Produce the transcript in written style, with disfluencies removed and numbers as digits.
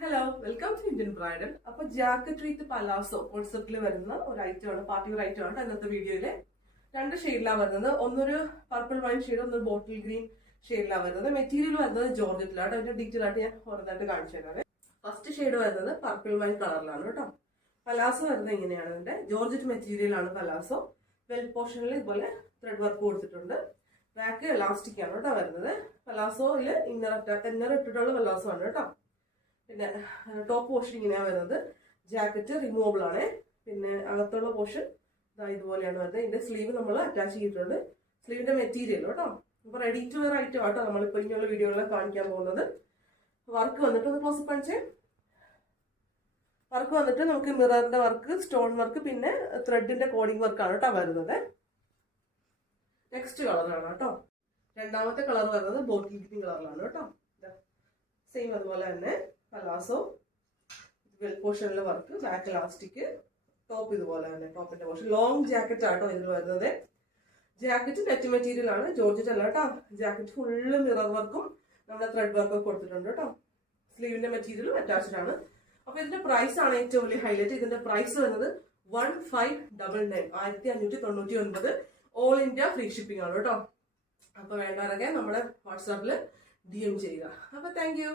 Hello welcome to Indian bridal. അപ്പൊ jacket with palazzo കോൺസെപ്റ്റിൽ വരുന്ന ഒരു ഐറ്റം ആണ്, പാർട്ടി വെയർ ഐറ്റം ആണ്. ഇന്നത്തെ വീഡിയോയില് രണ്ട് ഷെയ്ഡിലാണ് വരുന്നത്. ഒന്നൊരു പർപ്പിൾ വൈൻ ഷെയ്ഡ്, ഒന്നൊരു ബോട്ടിൽ ഗ്രീൻ ഷെയ്ഡിലാണ് വരുന്നത്. മെറ്റീരിയൽ വരുന്നത് ജോർജറ്റിലാണ്. അതിന്റെ ഡീറ്റെയിൽ ആയിട്ട് ഞാൻ ഓരോന്നായിട്ട് കാണിച്ചു തരാം. ഫസ്റ്റ് ഷെയ്ഡ് വരുന്നത് പർപ്പിൾ വൈൻ കളറിലാണ് കേട്ടോ. പലാസോ വരുന്നത് ഇങ്ങനെയാണ്. ഇതിന്റെ ജോർജറ്റ് മെറ്റീരിയൽ ആണ് പലാസോ. വെൽ പോർഷനിൽ ഇതുപോലെ ത്രെഡ് വർക്ക് കൊടുത്തിട്ടുണ്ട്. ബാക്ക് എലാസ്റ്റിക് ആണ് കേട്ടോ വരുന്നത്. പലാസോയില് ഇന്നർ ഇട്ടിട്ടുള്ള പലാസോ ആണ് കേട്ടോ. പിന്നെ ടോപ്പ് പോർഷൻ ഇങ്ങനെയാണ് വരുന്നത്. ജാക്കറ്റ് റിമൂവബിൾ ആണ്. പിന്നെ അകത്തുള്ള പോർഷൻ ഇതുപോലെയാണ് വരുന്നത്. ഇതിന്റെ സ്ലീവ് നമ്മൾ അറ്റാച്ച് ചെയ്തിട്ടുണ്ട്. സ്ലീവിന്റെ മെറ്റീരിയൽ കേട്ടോ. അപ്പൊ റെഡി ടു വെയർ ഐറ്റം ആട്ടോ നമ്മളിപ്പോ ഇനിയുള്ള വീഡിയോകളിൽ കാണിക്കാൻ പോകുന്നത്. വർക്ക് വന്നിട്ട് ഒന്ന് ക്ലോസ് കാണിച്ചേ. വർക്ക് വന്നിട്ട് നമുക്ക് മിററിന്റെ വർക്ക്, സ്റ്റോൺ വർക്ക്, പിന്നെ ത്രെഡിന്റെ കോഡിംഗ് വർക്കാണ് കേട്ടോ വരുന്നത്. നെക്സ്റ്റ് കളറാണ് കേട്ടോ. രണ്ടാമത്തെ കളർ വരുന്നത് ബോട്ടിൽ ഗ്രീൻ കളറിലാണ് കേട്ടോ. സെയിം അതുപോലെ തന്നെ പലാസോ, വെൽ പോർഷനിലെ വർക്ക്, ബാക്ക് ഇലാസ്റ്റിക്, ടോപ്പ് ഇതുപോലെ തന്നെ. ടോപ്പിന്റെ പോർഷൻ ലോങ് ജാക്കറ്റ് ആട്ടോ ഇതിൽ വരുന്നത്. ജാക്കറ്റ് നെറ്റ് മെറ്റീരിയൽ ആണ്, ജോർജറ്റ് അല്ല കേട്ടോ. ജാക്കറ്റ് ഫുള്ള് മിറർ വർക്കും നമ്മുടെ ത്രെഡ് വർക്കും കൊടുത്തിട്ടുണ്ട് കേട്ടോ. സ്ലീവിന്റെ മെറ്റീരിയലും അറ്റാച്ച്ഡ് ആണ്. അപ്പൊ ഇതിന്റെ പ്രൈസ് ആണ് ഏറ്റവും വലിയ ഹൈലൈറ്റ്. ഇതിന്റെ പ്രൈസ് വരുന്നത് 1599, 1599. ഓൾ ഇന്ത്യ ഫ്രീ ഷിപ്പിംഗ് ആണ് കേട്ടോ. അപ്പൊ വേണ്ടവരൊക്കെ നമ്മുടെ വാട്സാപ്പിൽ DM ചെയ്യുക. അപ്പൊ താങ്ക് യു.